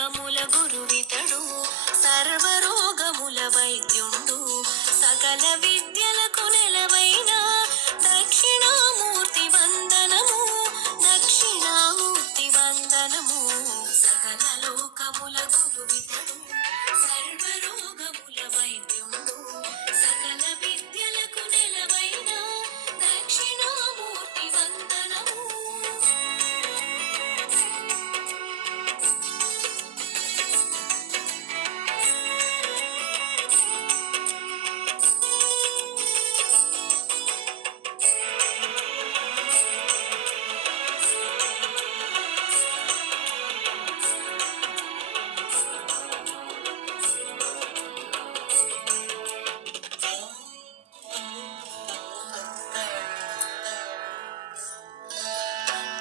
లోకముల గురువితడు సర్వరోగముల వైద్యుండు సకల విద్యలకు నెలవైన దక్షిణామూర్తి వందనము దక్షిణామూర్తి వందనము సకల లోకముల గురువితడు సర్వరోగముల వైద్యుండు సకల విద్యలకు నెలవైన దక్షిణామూర్తి వందనము.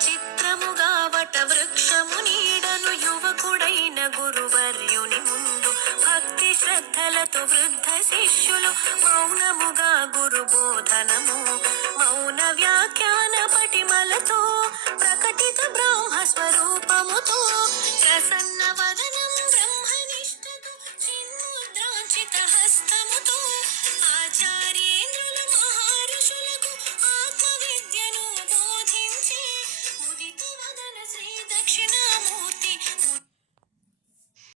చిత్రముగా వట వృక్షము నీడను యువకుడైన గురువర్యుని ముందు భక్తి శ్రద్ధలతో వృద్ధ శిష్యులు మౌనముగా గురు బోధనము మౌన వ్యాఖ్యాన పటిమలతో ప్రకటిత బ్రహ్మ స్వరూపముతో ప్రసన్న